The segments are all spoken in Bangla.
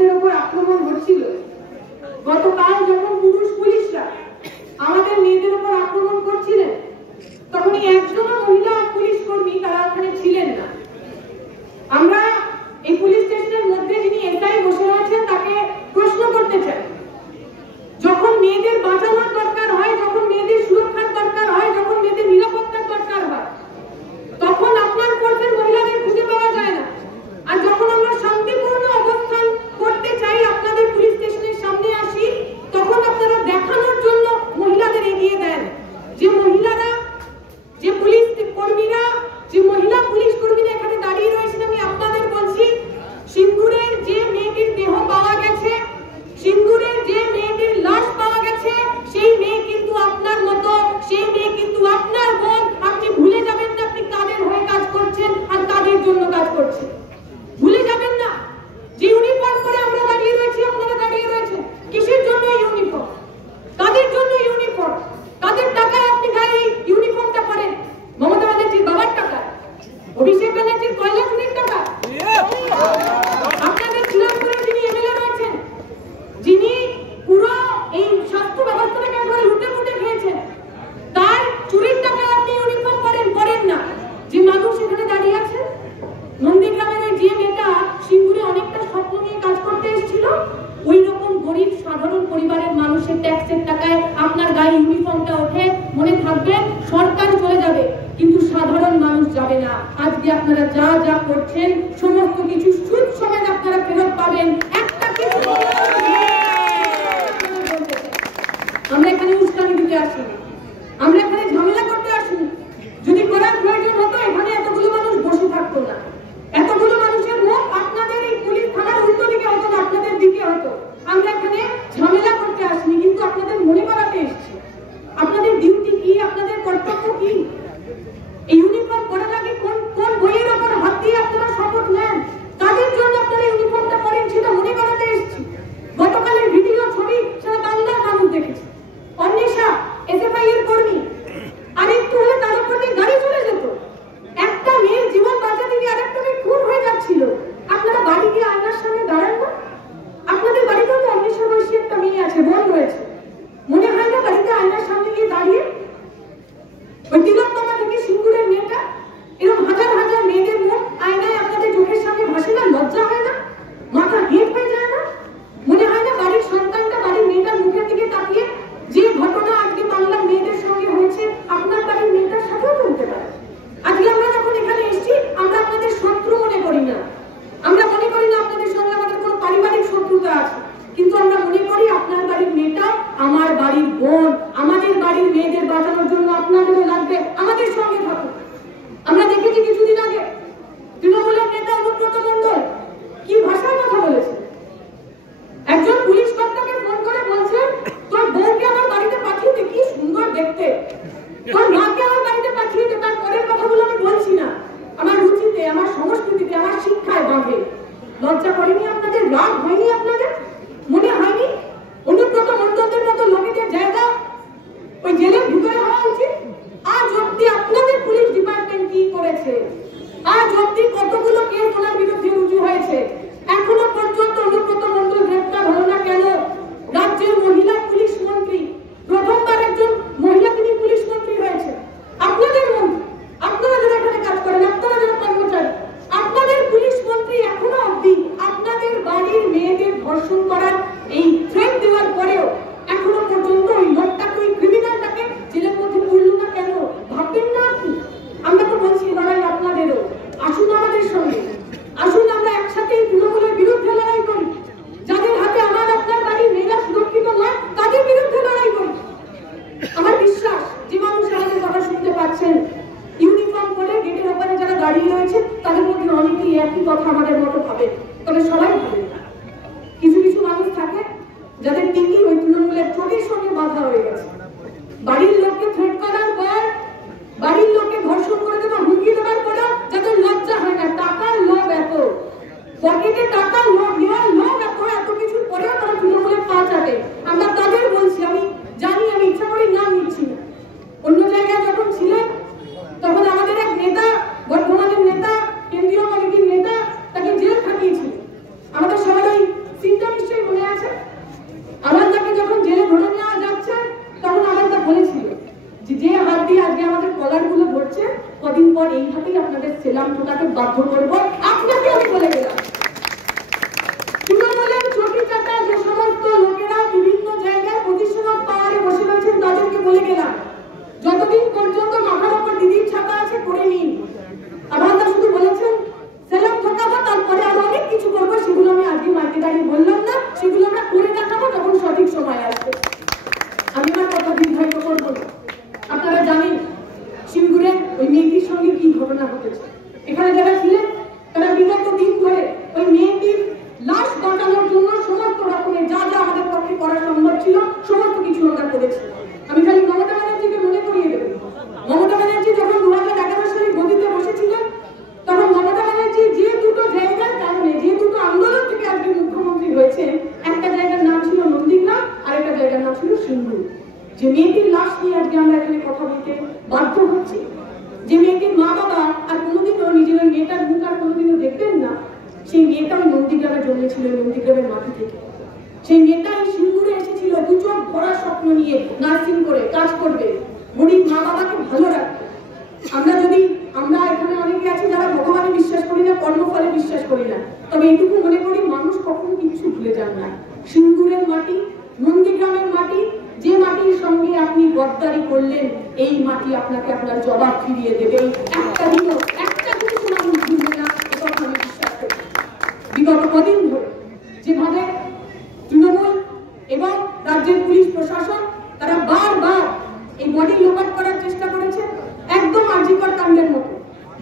মেয়েদের উপর আক্রমণ হচ্ছিল, গতকাল যখন পুরুষ পুলিশরা আমাদের মেয়েদের উপর আক্রমণ করছিলেন, তখন একজনও মহিলা পুলিশ কর্মী তারা ওখানে ছিলেন না। আমরা এই পুলিশ স্টেশনের মধ্যে যিনি এসআই বসে রয়েছেন তাকে প্রশ্ন করতে চাই, যখন মেয়েদের বাঁচানোর দরকার হয়, যখন মেয়েদের সুরক্ষার দরকার হয়, যখন মেয়েদের নিরাপত্তার দরকার হয়, তখন আপনার পর্যায়ের মহিলাদের খুঁজে পাওয়া যায় না। আর যখন আমরা শান্তিপূর্ণ অবস্থান করতে চাই, আপনাদের পুলিশ স্টেশনের সামনে আসি, তখন আপনারা দেখানোর জন্য মহিলাদের এগিয়ে দেন। যে মহিলারা, যে পুলিশ কর্মীরা, যে মহিলা পুলিশ কর্মীরা এখানে দাঁড়িয়ে রয়েছেন, আমি আপনাদের বলছি, সিঙ্গুরের যে মেয়েটির দেহ পাওয়া গেছে, সিঙ্গুরের যে মেয়েটির লাশ পাওয়া গেছে, সেই মেয়ে কিন্তু আপনার মতো, সেই মেয়ে কিন্তু আপনার বোন। আপনি ভুলে যাবেন না আপনি কাদের হয়ে কাজ করছেন আর কাদের জন্য কাজ করছেন। ভুলে যাবেন না যে ইউনিফর্ম পরে আমরা দাঁড়িয়ে রয়েছি, আপনারা দাঁড়িয়ে রয়েছেন, কিসের জন্য ইউনিফর্ম, কাদের জন্য ইউনিফর্ম, কাদের টাকায় আপনি গায়ে ইউনিফর্মটা পরেন? মমতা ব্যানার্জির বাবার টাকা, অভিষেক ব্যানার্জির কয়লা চুরির টাকা, আপনাদের শ্রীরামপুরের যিনি এমএলএ রয়েছেন, যিনি পুরো এই স্বাস্থ্য ব্যবস্থাটাকে একবারে লুটে পুটে খেয়েছেন, তার চুরির টাকায় আপনি ইউনিফর্ম পরেন না। যে মানুষ এখানে দাঁড়িয়ে আছে, নন্দীগ্রামের ওই যে মেয়েটা সিঙ্গুরে অনেকটা স্বপ্ন নিয়ে কাজ করতে এসেছিল, ওই রকম গরিব সাধারণ পরিবারের মানুষের ট্যাক্সের টাকায় আপনার গায়ে ইউনিফর্মটা ওঠে। মনে থাকবেন, সরকার চলে যাবে কিন্তু সাধারণ মানুষ যাবে না। আজকে আপনারা যা যা করছেন সমস্ত কিছু সুদ সমেত আপনারা ফেরত পাবেন। একটা কিছু আমরা এখানে উস্কানি দিতে আসিনি, আমরা এখানে ঝামেলা করতে আসিনি। যদি করার প্রয়োজন হতো এখানে এতগুলো মানুষ বসে থাকতো না, এতগুলো মানুষের মুখ আপনাদের এই পুলিশ থানার উল্টো দিকে হতো না, আপনাদের দিকে হতো। আমরা এখানে ঝামেলা করতে আসিনি, কিন্তু আপনাদের মনে করাতে এসেছি আপনাদের ডিউটি কি, আপনাদের কর্তব্য কি। এই ইউনিফর্ম পরার আগে কোন বইয়ের ওপর হাত দিয়ে আপনারা শপথ নেন, তাদের জন্য আপনারা ইউনিফর্মটা পরেন, সেটা মনে করাতে এসেছি। গতকালের ভিডিও ছবি সারা বাংলার মানুষ দেখেছে। অন্বেষা এসএফআই এর কর্মী, আরেকটু হলে তার উপর দিয়ে গাড়ি চলে যেত। একটা মেয়ের জীবন বাঁচাতে গিয়ে আরেকটা মেয়ে খুন হয়ে যাচ্ছিল। আপনারা বাড়ি গিয়ে আয়নার সামনে দাঁড়ান না? আপনাদের বাড়িতেও তো অন্বেষা বয়সী একটা মেয়ে আছে, বোন রয়েছে, মনে হয় না বাড়িতে আয়নার সামনে গিয়ে দাঁড়িয়ে? ওই তিলোত্তমা থেকে সিঙ্গুরের মেয়েটা, এরকম হাজার হাজার মেয়েদের মুখ আয়নায় আপনাদের চোখের সামনে ভাসে না? লজ্জা হয় না? মাথা হেঁট হয়ে যায় না? মনে হয় না বাড়ির সন্তানটা বাড়ির মেয়েটার মুখের দিকে তাকিয়ে যে ঘটনা আজকে বাংলার মেয়েদের সঙ্গে হয়েছে আপনার বাড়ির মেয়েটার সাথেও হতে পারে? আজকে আমরা যখন এখানে এসেছি, আমরা আপনাদের শত্রু মনে করি না, আমরা মনে করি না আপনাদের সঙ্গে আমাদের কোনো পারিবারিক শত্রুতা আছে, কিন্তু আমরা মনে করি আপনার বাড়ির মেয়েটা আমার বাড়ির বোন। আমাদের বাড়ির মেয়েদের বাঁচানোর জন্য আপনাদেরও লাগবে, আমাদের সঙ্গে থাকুন। আমরা দেখেছি কিছুদিন আগে তৃণমূলের নেতা অনুব্রত মণ্ডল কি ভাষায় কথা বলেছে। একজন পুলিশ কর্তাকে ফোন করে বলছেন, তোর বউকে আমার বাড়িতে পাঠিয়ে দে, কি সুন্দর দেখতে, তোর মাকে আমার বাড়িতে পাঠিয়ে দে। তার পরের কথাগুলো আমি বলছি না, আমার রুচিতে, আমার সংস্কৃতিতে, আমার শিক্ষায় বাঁধে। লজ্জা করেনি আপনাদের? রাগ হয়নি আপনাদের? মনে হয়নি অনুব্রত মণ্ডলদের মতো লোকেদের জায়গা ওই জেলের ভিতরে হওয়া উচিত? আজ অব্দি আপনাদের পুলিশ ডিপার্টমেন্ট কি করেছে? আজ অব্দি কতগুলো কেস ওনার বিরুদ্ধে রুজু হয়েছে? এখনো পর্যন্ত অনুব্রত মণ্ডল গ্রেফতার হলো না কেন? রাজ্যের মহিলা পুলিশ মন্ত্রী, প্রথমবার একজন মহিলা তিনি পুলিশ মন্ত্রী হয়েছে। আপনাদের মন্ত্রী, আপনারা যারা এখানে কাজ করেন, আপনারা যারা কর্মচারী, আপনাদের পুলিশ মন্ত্রী এখনো অব্দি আপনাদের বাড়ির মেয়েদের ধর্ষণ করার এই থ্রেট দেওয়ার পরেও এখনো পর্যন্ত ওই লোকটাকে, ওই ক্রিমিনালটাকে জেলের মধ্যে পড়ল না কেন? ভাববেন না আপনি? আমরা তো বলছি লড়াই আপনাদেরও, আসুন আমাদের সঙ্গে, আসুন আমরা একসাথে তৃণমূলের বিরুদ্ধে লড়াই করি। যাদের হাতে আমার আপনার বাড়ির মেয়েরা সুরক্ষিত নয় তাদের বিরুদ্ধে লড়াই করি। আমার বিশ্বাস যে মানুষ আমাদের কথা শুনতে পাচ্ছেন, ইউনিফর্ম পরে গেটের ওপরে যারা দাঁড়িয়ে রয়েছে তাদের মধ্যে অনেকেই একই কথা আমাদের মতো ভাবে, তবে সবাই ভাবে না। কিছু কিছু মানুষ থাকে যাদের টিকি ওই তৃণমূলের চোটের সঙ্গে বাঁধা হয়ে গেছে। বাড়ির লোককে থ্রেট করার পর, বাড়ির লোককে ধর্ষণ করে দেওয়া, হুমকি দেওয়ার পরেও যাদের লজ্জা হয় না, টাকার লোভ এত, পকেটে টাকার লোভ, নেওয়ার লোভ এত কিছুর পরেও তারা তৃণমূলের পা চাটে। আমরা তাদের বলছি, আমি জানি, আমি ইচ্ছা করে নাম নিচ্ছি না। অন্য জায়গায় যখন ছিলেন তখন আমাদের এক নেতা, বর্ধমানের নেতা, কেন্দ্রীয় কমিটির নেতা, তাকে জেল খাটিয়েছিল। আমাদের সবার ওই বাধ্য করবো। আপনাকে আমি বলে গেলাম, তৃণমূলের চটি চাটা যে সমস্ত লোকেরা বিভিন্ন জায়গায় পজিশন অফ পাওয়ারে বসে রয়েছেন তাদেরকে বলে গেলাম, যতদিন পর্যন্ত মাথার উপর দিদির ছাতা আছে করে নিন। আপনারা শুধু বলেছেন সেলফ ঠকাবো, তারপরে আরো অনেক কিছু করবো, সেগুলো আমি আজকে মাইকে দাঁড়িয়ে বললাম না, সেগুলো আমরা করে দেখাবো যখন সঠিক সময় আসবে। আমি আমার কথা দীর্ঘায়িত করবো না। আপনারা জানেন সিঙ্গুরে ওই মেয়েটির সঙ্গে কি ঘটনা ঘটেছে। এখানে যারা ছিলেন তারা বিগত দিন ধরে ওই মেয়েটির লাশ বাঁচানোর জন্য সমস্ত রকমের যা যা আমাদের পক্ষে করা সম্ভব ছিল সমস্ত কিছু আমরা করেছি। আমি খালি মমতা ব্যানার্জিকে মনে করিয়ে দেব, মমতা ব্যানার্জি যখন 2011 সালে গদিতে বসেছিলেন তখন মমতা ব্যানার্জি যে দুটো জায়গার কারণে, যে দুটো আন্দোলন থেকে আজকে মুখ্যমন্ত্রী হয়েছেন, একটা জায়গার নাম ছিল নন্দীগ্রাম আর একটা জায়গার নাম ছিল সিঙ্গুর। যে মেয়েটির লাশ নিয়ে আজকে আমরা এখানে কথা বলতে বাধ্য হচ্ছি, যে মেয়েটির মা বাবা আর কোনোদিনও নিজের ওই মেয়েটার মুখ আর কোনোদিনও দেখবেন না, সেই মেয়েটা ওই নন্দীগ্রামে জন্মেছিল, নন্দীগ্রামের মাটি থেকে। সেই মেয়েটা এই সিঙ্গুরে এসেছিল দু চোখ ভরা স্বপ্ন নিয়ে নার্সিং করে কাজ করবে, গরিব মা বাবাকে ভালো রাখবে। আমরা এখানে অনেকে আছি যারা ভগবানে বিশ্বাস করি না, কর্মফলে বিশ্বাস করি না, তবে এটুকু মনে করি মানুষ কখনো কিছু ভুলে যান না। সিঙ্গুরের মাটি, নন্দীগ্রামের মাটি, যে মাটির সঙ্গে আপনি গদ্দারি করলেন এই মাটি আপনাকে আপনার জবাব ফিরিয়ে দেবে। একটা দিনও একটা জিনিস মানুষ ভুলবে না, এটা আমি বিশ্বাস করি। বিগত কদিন ধরে যেভাবে তৃণমূল এবং রাজ্যের পুলিশ প্রশাসন তারা বারবার এই বডি লোপাট করার চেষ্টা করেছে, একদম আর্জিকর কাণ্ডের মতো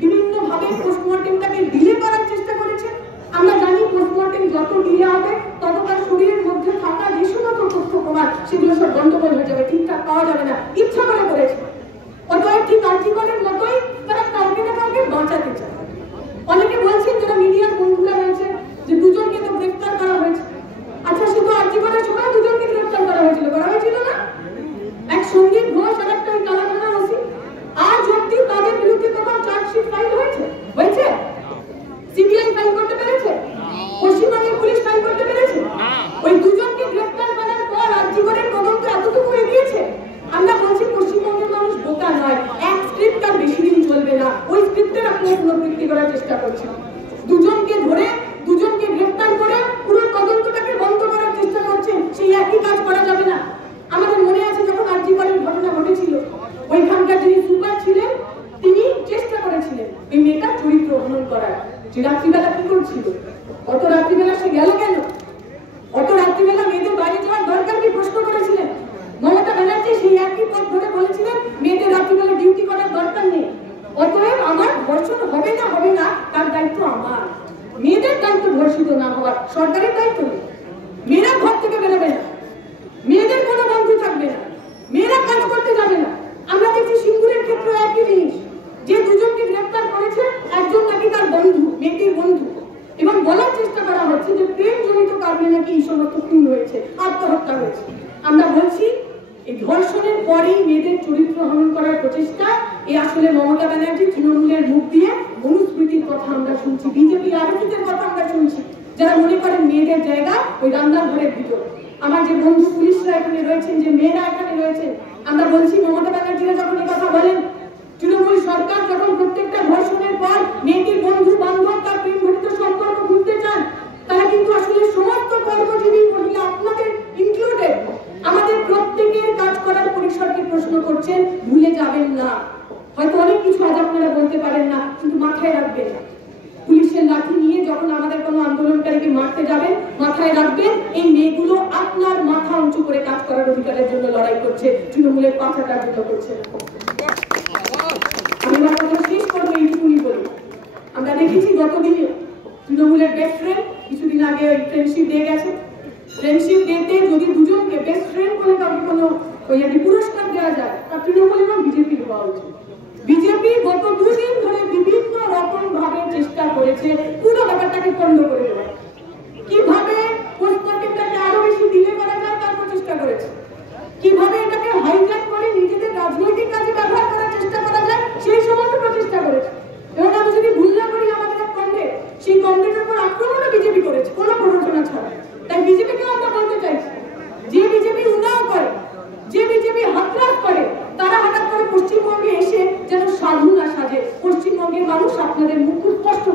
বিভিন্ন ভাবে পোস্টমর্টেমটাকে ডিলে করার চেষ্টা করেছে। আমরা জানি পোস্টমর্টেম যত ডিলে হবে তত তার শরীরের মধ্যে থাকা যে সমস্ত তথ্য প্রমাণ সেগুলো সব গন্ডগোল হয়ে যাবে, ঠিকঠাক পাওয়া যাবে না, ইচ্ছা করে করেছে। অতএব ঠিক আর্জিকরের মতোই তারা কাউকে না কাউকে বাঁচাতে চায়। অনেকে বলছেন যারা মিডিয়ার বন্ধুরা রয়েছে যে দুজনকে তো গ্রেফতার করা হয়েছে। আচ্ছা, শুধু আর্জিকরের সময় দুজনকে গ্রেফতার করা হয়েছিল না? এক সন্দীপ ঘোষ আর একটা ওই কালাখানা ওসি, আজ অব্দি তাদের বিরুদ্ধে কোনো চার্জশিট ফাইল হয়েছে? সিবিআই ফাইল করতে পেরেছে? পশ্চিমবঙ্গের পুলিশ ফাইল করতে পেরেছে? ওই দুজনকে গ্রেফতার করার পর আর্জিকরের তদন্ত এতটুকু এগিয়েছে। আমরা বলছি পশ্চিমবঙ্গের মানুষ বোকা নয়, এক স্ক্রিপ্ট আর বেশি দিন চলবে না, ওই স্ক্রিপ্টের আপনারা পুনরাবৃত্তি করার চেষ্টা করছেন। দুজনকে ধরে দুজনকে গ্রেফতার করে পুরো তদন্তটাকে বন্ধ করার চেষ্টা করছেন, সেই একই কাজ করা যাবে না। আমাদের মনে আছে যখন আর্জিকরের ঘটনা ঘটেছিল, ওইখানকার যিনি সুপার ছিলেন তিনি চেষ্টা করেছিলেন ওই মেয়েটার চরিত্র হনন করার। যে রাত্রিবেলা কি করছিল, অত রাত্রিবেলা সে গেল কেন, অত রাত্রিবেলা মেয়েদের বাইরে যাওয়ার দরকার কি প্রশ্ন করেছিলেন। মমতা ব্যানার্জি সেই একই পথ ধরে বলেছিলেন মেয়েদের রাত্রিবেলা ডিউটি করার দরকার নেই। অতএব আমার ধর্ষণ হবে না তার দায়িত্ব আমার, মেয়েদের দায়িত্ব ধর্ষিত না হওয়ার, সরকারের দায়িত্ব নেই। মেয়েরা ঘর থেকে বেরোবে না, মেয়েদের কোনো বন্ধু থাকবে না, মেয়েরা কাজ করতে যাবে না। আমরা দেখছি সিঙ্গুরের ক্ষেত্রে একই জিনিস, যে দুজনকে গ্রেফতার করেছে একজন নাকি তার বন্ধু, মেয়েটির বন্ধু, এবং বলার চেষ্টা করা হচ্ছে যে প্রেম জনিত কারণে নাকি এই সমস্ত খুন হয়েছে, আত্মহত্যা হয়েছে। আমরা বলছি এই ধর্ষণের পরেই মেয়েদের চরিত্র হনন করার প্রচেষ্টা, এ আসলে মমতা ব্যানার্জি তৃণমূলের মুখ দিয়ে মনুস্মৃতির কথা আমরা শুনছি, বিজেপি আরোপিতের কথা আমরা শুনছি, যারা মনে করেন মেয়েদের জায়গা ওই রান্নাঘরের ভিতর। আমার যে বন্ধু পুলিশরা এখানে রয়েছেন, যে মেয়েরা এখানে রয়েছেন, আমরা বলছি মমতা ব্যানার্জিরা যখন এই কথা বলেন, তৃণমূল সরকার যখন প্রত্যেকটা ধর্ষণের পর মেয়েটির বন্ধু বান্ধব তার প্রেম ঘটিত সম্পর্ক খুঁজতে চান, তারা কিন্তু আসলে সমস্ত কর্মজীবী মহিলা, আপনাদের ইনক্লুডেড, আমাদের প্রত্যেকের কাজ করার পরিসরকে প্রশ্ন করছেন। ভুলে যাবেন না, হয়তো অনেক কিছু আজ আপনারা বলতে পারেন না, কিন্তু মাথায় রাখবেন পুলিশের লাঠি নিয়ে যখন আমাদের কোনো আন্দোলনকারীকে মারতে যাবেন, মাথায় রাখবেন এই মেয়েগুলো আপনার মাথা উঁচু করে কাজ করার অধিকারের জন্য লড়াই করছে, তৃণমূলের পাছাটার জন্য করছে। আমি আমার কথা শেষ করবো এইটুকুনি বলি, আমরা দেখেছি গতদিনে তৃণমূলের বেস্ট ফ্রেন্ড কিছুদিন আগে ফ্রেন্ডশিপ ডে গেছে, ফ্রেন্ডশিপ ডেতে যদি দুজনকে বেস্ট ফ্রেন্ড বলে কাউকে কোনো পুরস্কার দেওয়া যায় তা তৃণমূল এবং বিজেপির হওয়া উচিত। বিজেপি গত দুদিন ধরে বিভিন্ন রকম ভাবে চেষ্টা করেছে পুরো ব্যাপারটাকে বন্ধ করে দেওয়ার, কিভাবে পোস্টমর্টেমটাকে আরো বেশি ডিলে করা যায় তার চেষ্টা করেছে, কিভাবে এটাকে হাইজ্যাক করে নিজেদের রাজনৈতিক কাজে ব্যবহার করার চেষ্টা করা যায় সেই সমস্ত প্রচেষ্টা করেছে। এবং আমি যদি ভুল না করি আমাদের এক কমরেড, সেই কমরেডের উপর আক্রমণও বিজেপি করেছে কোনো প্ররোচনা ছাড়া। তাই বিজেপিকে আমরা বলতে চাইছি, যে বিজেপি উন্নয়ন করে, যে বিজেপি হাতরাত করে, তারা হঠাৎ করে পশ্চিমবঙ্গে এসে যেন সাধু না সাজে। পশ্চিমবঙ্গের মানুষ আপনাদের মুখ স্পষ্ট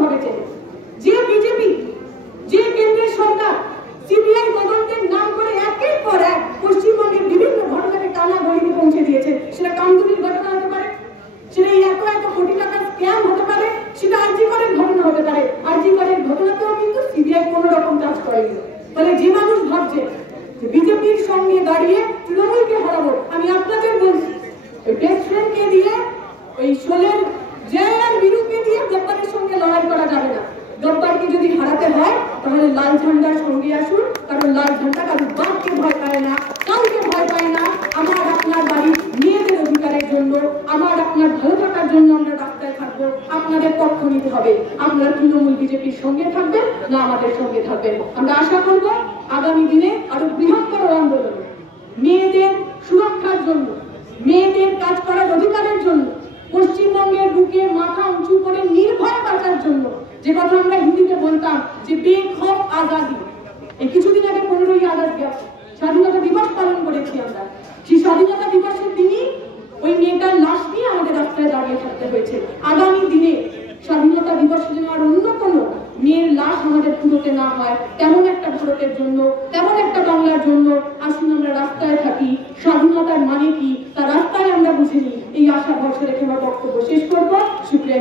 ফলে যে মানুষ ভাবছে বিজেপির সঙ্গে দাঁড়িয়ে তৃণমূলকে হারাবো, আমি আপনাদের বলছি ওই বেস্ট ফ্রেন্ডকে দিয়ে, ওই শোলের জয় আর বীরুকে দিয়ে গব্বরের সঙ্গে লড়াই করা যাবে না। গব্বরকে যদি হারাতে হয় তাহলে লাল ঝান্ডার সঙ্গে আসুন, কারণ লাল ঝান্ডা কারোর বাপকে ভয় পায় না, কাউকে ভয় পায় না। আমার আপনার বাড়ি মেয়েদের অধিকারের জন্য, আমার আপনার ভালো থাকার জন্য আমরা রাস্তায় থাকবো। আপনাদের পক্ষ নিতে হবে। আপনারা তৃণমূল বিজেপির সঙ্গে থাকবেন না আমাদের সঙ্গে থাকবেন। আমরা আশা করব আগামী দিনে আরো বৃহত্তর আন্দোলন, মেয়েদের সুরক্ষার জন্য, মেয়েদের কাজ করার অধিকারের জন্য, পশ্চিমবঙ্গের বুকে মাথা উঁচু করে নির্ভয় বাঁচার জন্য, যে কথা আমরা হিন্দিতে বলতাম যে বেখৌফ আজাদি। এই কিছুদিন আগে 15ই আগস্ট স্বাধীনতা দিবস পালন করেছি আমরা। সেই স্বাধীনতা দিবসের দিনই ওই মেয়েটার লাশ নিয়ে আমাদের রাস্তায় দাঁড়িয়ে থাকতে হয়েছে। আগামী দিনে স্বাধীনতা দিবসে যেন আর অন্য কোনো মেয়ের লাশ আমাদের পুরোতে না হয়, তেমন একটা ভারতের জন্য, তেমন একটা বাংলার জন্য আসুন আমরা রাস্তায় থাকি। স্বাধীনতার মানে কি তা রাস্তায় আমরা বুঝে নিই। এই আশা ভরসা রেখে আমার বক্তব্য শেষ করবো। শুক্রিয়া।